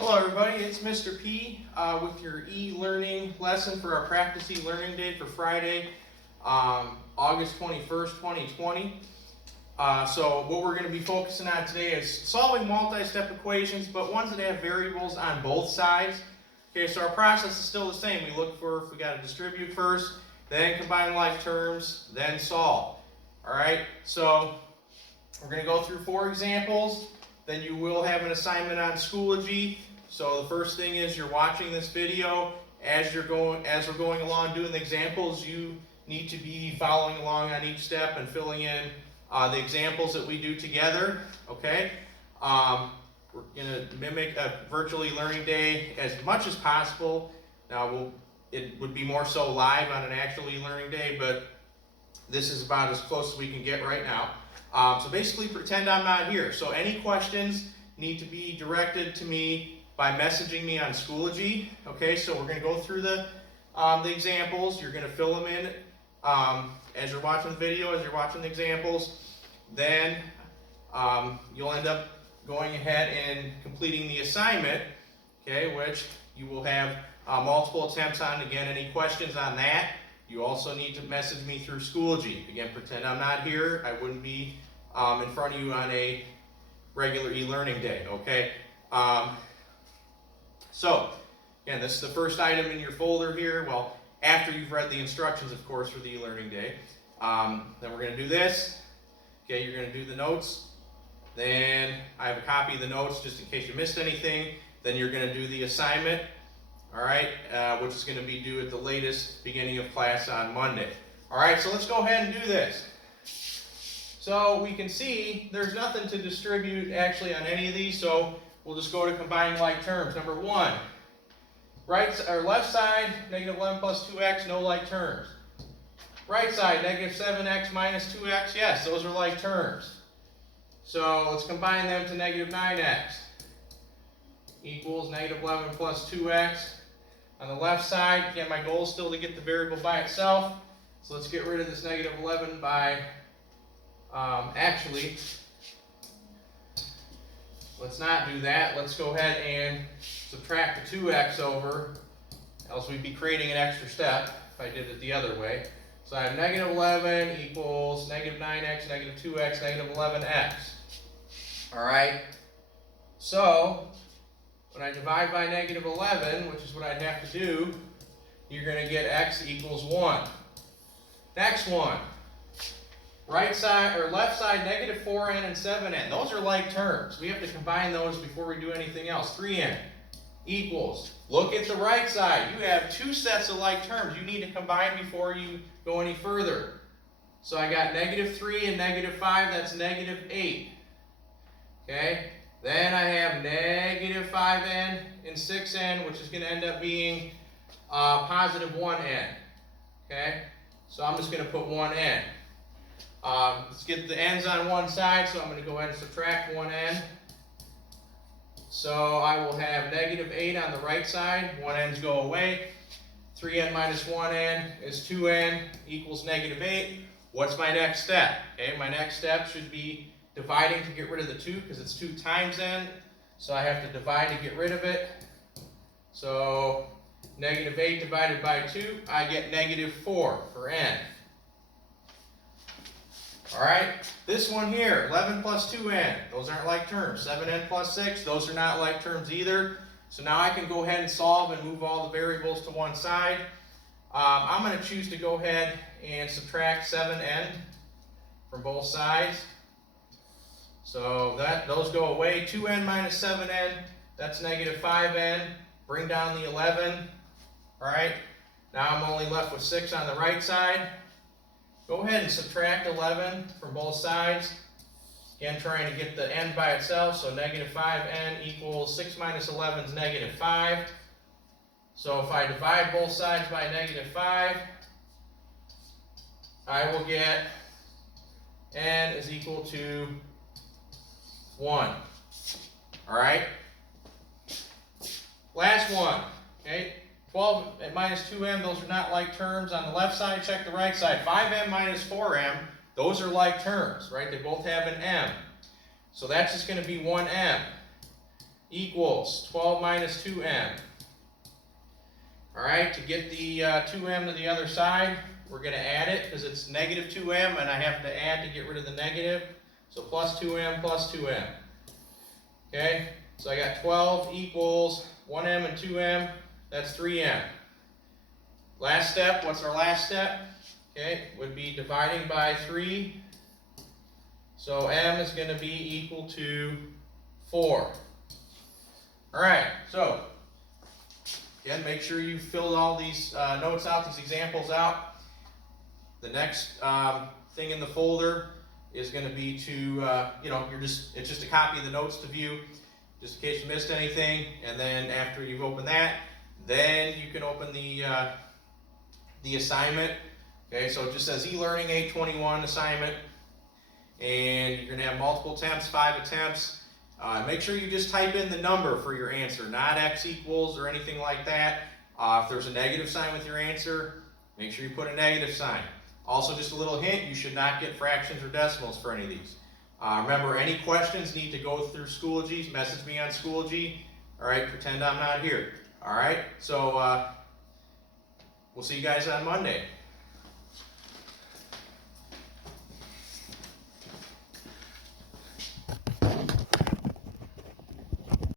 Hello everybody, it's Mr. P with your e-learning lesson for our Practice e-learning day for Friday, August 21st, 2020. So what we're going to be focusing on today is solving multi-step equations, but ones that have variables on both sides. Okay, so our process is still the same. We look for, if we got to distribute first, then combine like terms, then solve. Alright, so we're going to go through 4 examples. Then you will have an assignment on Schoology. So the first thing is you're watching this video as we're going along doing the examples. You need to be following along on each step and filling in the examples that we do together. Okay, we're going to mimic a virtual learning day as much as possible. Now it would be more so live on an actual e-learning day, but this is about as close as we can get right now. So basically pretend I'm not here. So any questions need to be directed to me by messaging me on Schoology. Okay, so we're going to go through the examples. You're going to fill them in as you're watching the video, as you're watching the examples. Then you'll end up going ahead and completing the assignment, okay, which you will have multiple attempts on. Again, any questions on that, you also need to message me through Schoology. Again, pretend I'm not here. I wouldn't be in front of you on a regular e-learning day, okay? So, again, this is the first item in your folder here. Well, after you've read the instructions, of course, for the e-learning day. Then we're going to do this. Okay, you're going to do the notes. Then I have a copy of the notes just in case you missed anything. Then you're going to do the assignment, all right, which is going to be due at the latest beginning of class on Monday. All right, so let's go ahead and do this. So we can see there's nothing to distribute actually on any of these, so we'll just go to combine like terms. Number 1, left side, negative 11 plus 2x, no like terms. Right side, negative 7x minus 2x, yes, those are like terms. So let's combine them to negative 9x equals negative 11 plus 2x. On the left side, again, my goal is still to get the variable by itself. So let's get rid of this negative 11 by, actually, let's not do that. Let's go ahead and subtract the 2x over, else we'd be creating an extra step if I did it the other way. So I have negative 11 equals negative 9x, negative 2x, negative 11x. All right, so when I divide by negative 11, which is what I'd have to do, you're going to get x equals 1. Next one, right side or left side, negative 4n and 7n. Those are like terms. We have to combine those before we do anything else. 3n equals, look at the right side. You have 2 sets of like terms. You need to combine before you go any further. So I got negative 3 and negative 5, that's negative 8. Okay, then I have negative 5n and 6n, which is going to end up being positive 1n. Okay, so I'm just going to put 1n. Let's get the n's on one side, so I'm going to go ahead and subtract 1n. So I will have negative 8 on the right side, 1n's go away. 3n minus 1n is 2n equals negative 8. What's my next step? Okay, my next step should be dividing to get rid of the 2 because it's 2 times n. So I have to divide to get rid of it. So negative 8 divided by 2, I get negative 4 for n. All right, this one here, 11 plus 2n, those aren't like terms. 7n plus 6, those are not like terms either. So now I can go ahead and solve and move all the variables to one side. I'm going to choose to go ahead and subtract 7n from both sides. So those go away. 2n minus 7n, that's negative 5n. Bring down the 11. All right, now I'm only left with 6 on the right side. Go ahead and subtract 11 from both sides. Again, trying to get the n by itself, so negative 5n equals 6 minus 11 is negative 5. So if I divide both sides by negative 5, I will get n is equal to 1. All right? Last one, okay? 12 minus 2m, those are not like terms. On the left side, check the right side. 5m minus 4m, those are like terms, right? They both have an m. So that's just going to be 1m. equals 12 minus 2m. All right, to get the 2m to the other side, we're going to add it because it's negative 2m, and I have to add to get rid of the negative. So plus 2m plus 2m. Okay, so I got 12 equals 1m and 2m, that's 3m. Last step, what's our last step? Okay, would be dividing by 3. So m is going to be equal to 4. All right, so again, make sure you filled all these notes out, these examples out. The next thing in the folder is going to be to, it's just a copy of the notes to view, just in case you missed anything. And then after you've opened that, then you can open the assignment. Okay, so it just says e-learning 821 assignment, and you're going to have multiple attempts, 5 attempts. Make sure you just type in the number for your answer, not x equals or anything like that. If there's a negative sign with your answer, make sure you put a negative sign. Also, just a little hint, you should not get fractions or decimals for any of these. Remember, any questions need to go through Schoology. Message me on Schoology. All right, pretend I'm not here. All right, so we'll see you guys on Monday.